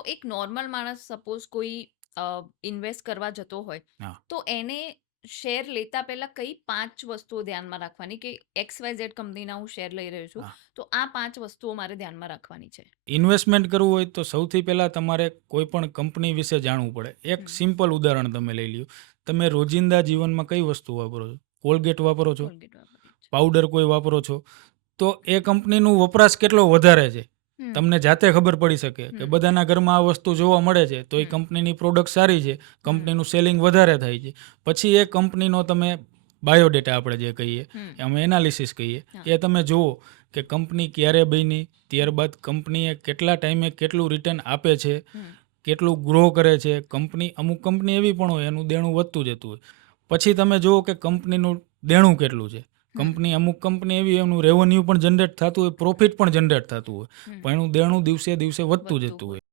તો એક નોર્મલ માણસ સપોઝ કોઈ ઇન્વેસ્ટ કરવા જતો હોય, હા. તો એને શેર લેતા પહેલા કઈ 5 વસ્તુઓ ધ્યાનમાં રાખવાની કે XYZ કંપનીના હું શેર લઈ રહ્યો છું, હા. તો આ 5 વસ્તુઓ મારે ધ્યાનમાં રાખવાની છે? ઇન્વેસ્ટમેન્ટ કરવું હોય તો સૌથી પહેલાં તમારે કોઈ પણ કંપની વિશે જાણવું પડે. એક હમ. સિમ્પલ ઉદાહરણ તમે લઈ લ્યો. તમે રોજિંદા જીવનમાં કઈ વસ્તુ વાપરો છો? કોલગેટ વાપરો છો? કોલગેટ વાપરીએ છીએ. પાવડર કોઈ વાપરો છો? તો એ કંપનીનું વપરાશ કેટલો વધારે છે, હમ. તમને જાતે ખબર પડી શકે કે હમ. બધાના ઘરમાં આ વસ્તુ જોવા મળે છે, તો એ હમ. કંપનીની પ્રોડક્ટ સારી છે, હમ. કંપનીનું સેલિંગ વધારે થાય છે. પછી એ કંપનીનો તમે બાયોડેટા આપણે જે કહીએ, હમ. અમે એનાલિસિસ કહીએ, હા. એ તમે જુઓ કે કંપની ક્યારે બની, ત્યારબાદ કંપનીએ કેટલા ટાઈમે કેટલું રિટર્ન આપે છે, હમ. કેટલું ગ્રો કરે છે. અમુક કંપની એવી પણ હોય એનું દેણું વધતું જતું હોય. પછી તમે જુઓ કે કંપનીનું દેણું કેટલું છે. હમ. અમુક કંપની એવી એનું રેવન્યુ પણ જનરેટ થતું હોય, પ્રોફિટ પણ જનરેટ થતું હોય, હમ. પણ એનું દેણું દિવસે દિવસે વધતું વધતું જતું હોય. હોય.